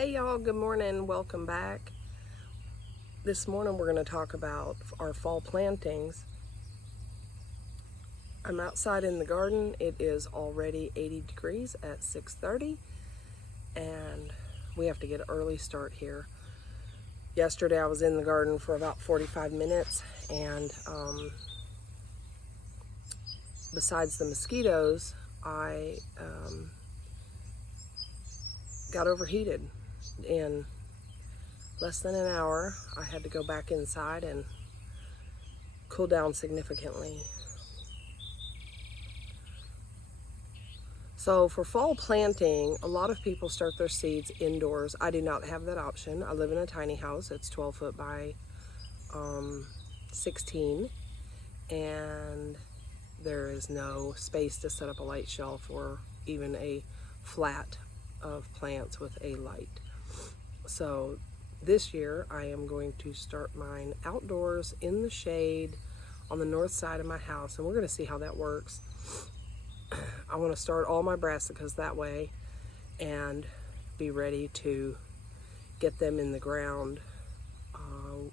Hey y'all, good morning, welcome back. This morning we're going to talk about our fall plantings. I'm outside in the garden. It is already 80 degrees at 6:30 and we have to get an early start here. Yesterday I was in the garden for about 45 minutes and besides the mosquitoes, I got overheated. In less than an hour, I had to go back inside and cool down significantly. So for fall planting, a lot of people start their seeds indoors. I do not have that option. I live in a tiny house. It's 12 foot by 16, and there is no space to set up a light shelf or even a flat of plants with a light. So this year I am going to start mine outdoors in the shade on the north side of my house, and we're going to see how that works. I want to start all my brassicas that way and be ready to get them in the ground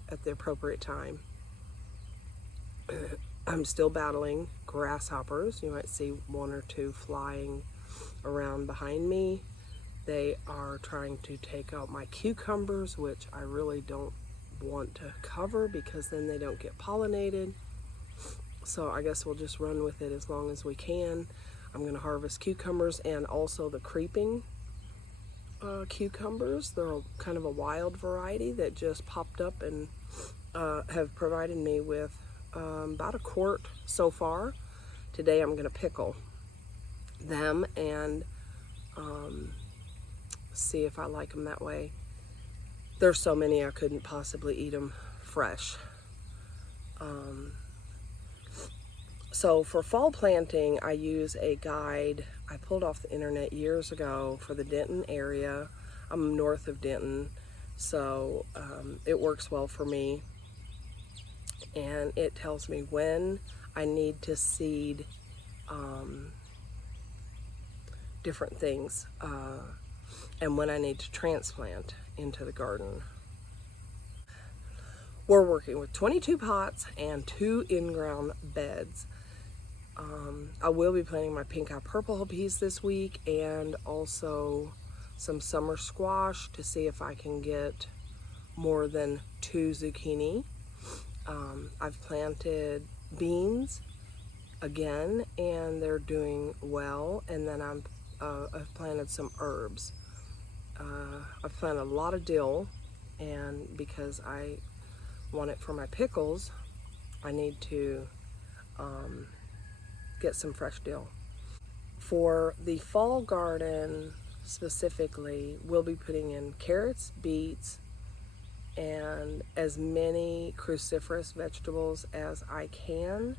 at the appropriate time. I'm still battling grasshoppers. You might see one or two flying around behind me. They are trying to take out my cucumbers, which I really don't want to cover because then they don't get pollinated. So I guess we'll just run with it as long as we can. I'm going to harvest cucumbers and also the creeping cucumbers. They're kind of a wild variety that just popped up and have provided me with about a quart so far. Today I'm going to pickle them and see if I like them that way. There's so many I couldn't possibly eat them fresh. So for fall planting, I use a guide I pulled off the internet years ago for the Denton area. I'm north of Denton, so it works well for me. And it tells me when I need to seed different things and when I need to transplant into the garden. We're working with 22 pots and 2 in-ground beds. I will be planting my pink eye purple peas this week and also some summer squash to see if I can get more than 2 zucchini. I've planted beans again and they're doing well, and then I've planted some herbs. I've planted a lot of dill, and because I want it for my pickles, I need to get some fresh dill. For the fall garden specifically, we'll be putting in carrots, beets, and as many cruciferous vegetables as I can.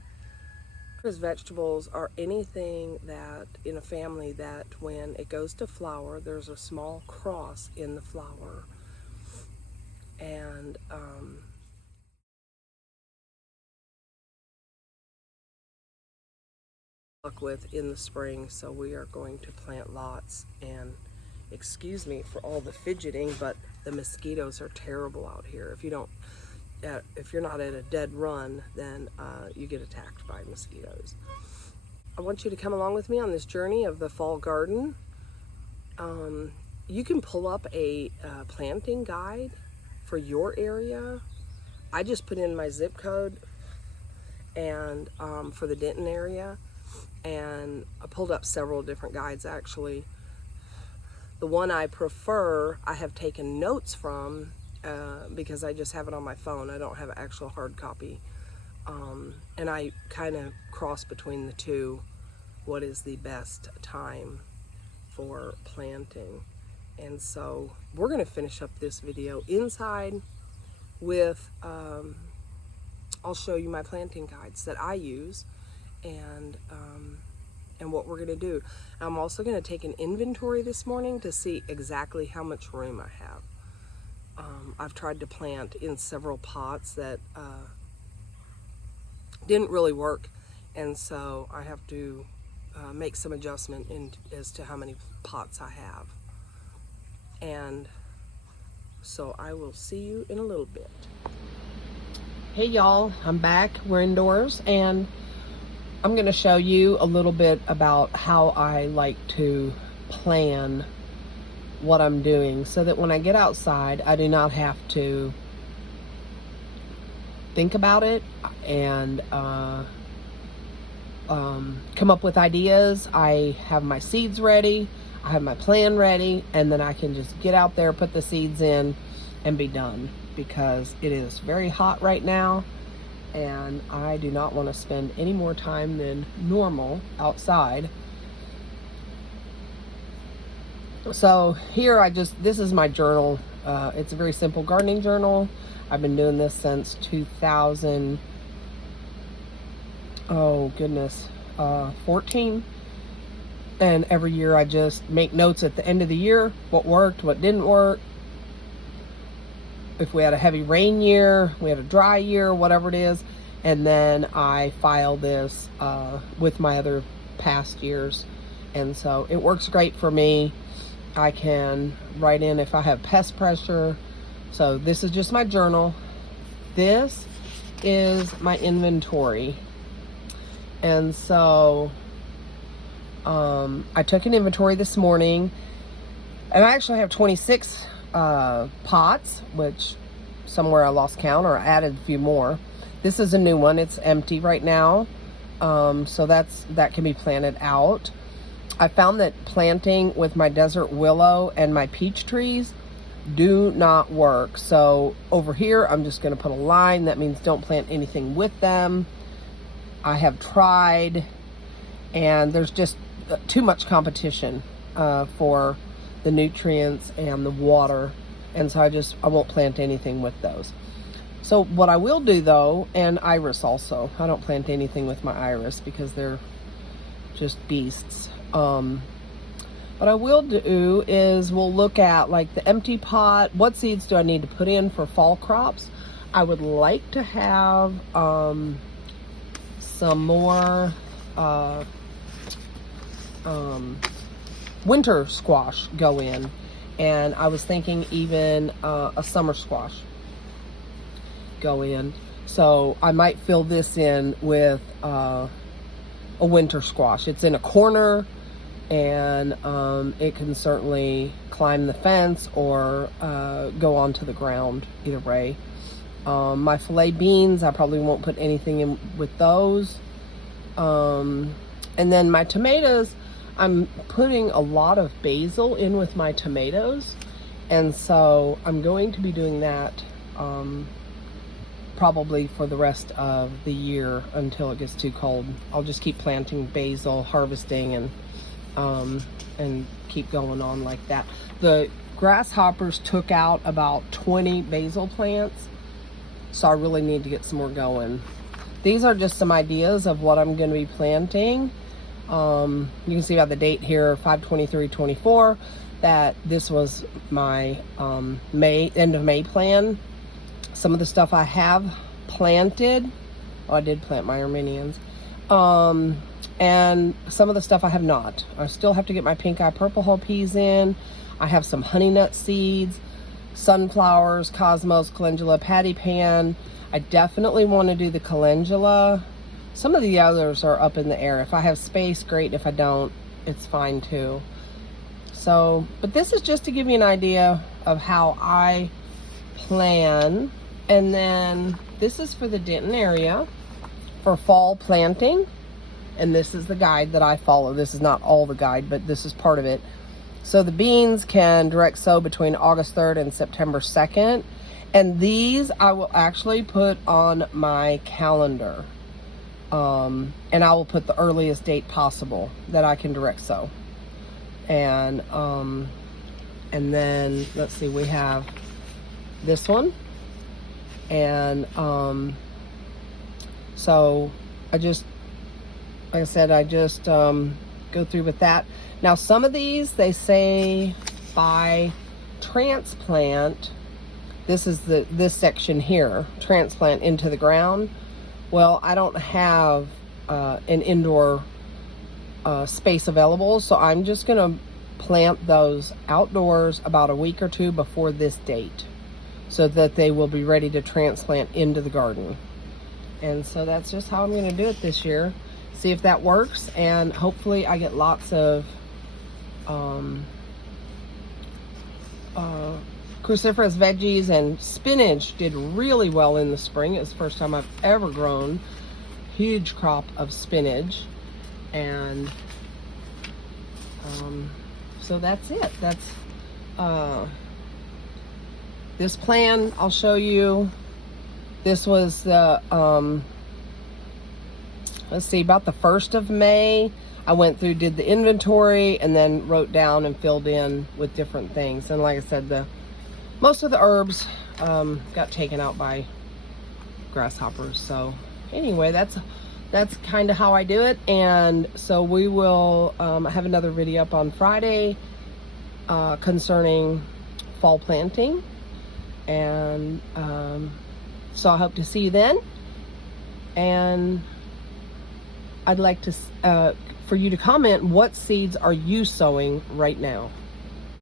Cruciferous vegetables are anything that in a family that when it goes to flower, there's a small cross in the flower. And with in the spring, so we are going to plant lots. And excuse me for all the fidgeting, but the mosquitoes are terrible out here. If you're not at a dead run, then you get attacked by mosquitoes. I want you to come along with me on this journey of the fall garden. You can pull up a planting guide for your area. I just put in my zip code and for the Denton area, and I pulled up several different guides actually. The one I prefer, I have taken notes from because I just have it on my phone. I don't have an actual hard copy. And I kind of cross between the two, what is the best time for planting. And so we're going to finish up this video inside with, I'll show you my planting guides that I use and what we're going to do. I'm also going to take an inventory this morning to see exactly how much room I have. I've tried to plant in several pots that didn't really work, and so I have to make some adjustment as to how many pots I have. And So I will see you in a little bit. Hey y'all, I'm back. We're indoors, and I'm going to show you a little bit about how I like to plan what I'm doing so that when I get outside, I do not have to think about it and come up with ideas. I have my seeds ready, I have my plan ready, and then I can just get out there, put the seeds in, and be done, because it is very hot right now and I do not want to spend any more time than normal outside. So here this is my journal. It's a very simple gardening journal. I've been doing this since 2000, oh goodness, 14. And every year I just make notes at the end of the year, what worked, what didn't work. If we had a heavy rain year, we had a dry year, whatever it is. And then I file this with my other past years. And so it works great for me. I can write in if I have pest pressure. So this is just my journal. This is my inventory. And so I took an inventory this morning, and I actually have 26 pots, which somewhere I lost count or I added a few more. This is a new one. It's empty right now. So that can be planted out. I found that planting with my desert willow and my peach trees do not work. So over here, I'm just going to put a line. That means don't plant anything with them. I have tried, and there's just too much competition for the nutrients and the water. And so I won't plant anything with those. So what I will do though, and iris also, I don't plant anything with my iris because they're just beasts. What I will do is we'll look at like the empty pot. What seeds do I need to put in for fall crops? I would like to have some more winter squash go in. And I was thinking even a summer squash go in. So I might fill this in with a winter squash. It's in a corner, and it can certainly climb the fence or go onto the ground, either way. My filet beans, I probably won't put anything in with those. And then my tomatoes, I'm putting a lot of basil in with my tomatoes, and so I'm going to be doing that probably for the rest of the year until it gets too cold. I'll just keep planting basil, harvesting, and keep going on like that. The grasshoppers took out about 20 basil plants, so I really need to get some more going. These are just some ideas of what I'm going to be planting. You can see by the date here, 5/23/24, that this was my end of May plan. Some of the stuff I have planted, I did plant my Armenians, and some of the stuff I have not. I still have to get my pink eye purple hull peas in. I have some honey nut seeds, sunflowers, cosmos, calendula, patty pan. I definitely want to do the calendula. Some of the others are up in the air. If I have space, great. If I don't, it's fine too. So, but this is just to give you an idea of how I plan. And then this is for the Denton area for fall planting. And this is the guide that I follow. This is not all the guide, but this is part of it. So the beans can direct sow between August 3rd and September 2nd. And these I will actually put on my calendar. And I will put the earliest date possible that I can direct sow. And then let's see, we have this one. And so I just, like I said, I just go through with that. Now some of these, they say by transplant. This is this section here, transplant into the ground. Well, I don't have an indoor space available, so I'm just gonna plant those outdoors about a week or two before this date, so that they will be ready to transplant into the garden. And so that's just how I'm going to do it this year. See if that works, and hopefully I get lots of cruciferous veggies. And spinach did really well in the spring. It's the first time I've ever grown huge crop of spinach. And so that's it. That's this plan. I'll show you. This was the let's see, about the 1st of May. I went through, did the inventory, and then wrote down and filled in with different things. And like I said, most of the herbs got taken out by grasshoppers. So anyway, that's kind of how I do it. And so we will have another video up on Friday concerning fall planting. And so I hope to see you then. And I'd like to for you to comment, what seeds are you sowing right now?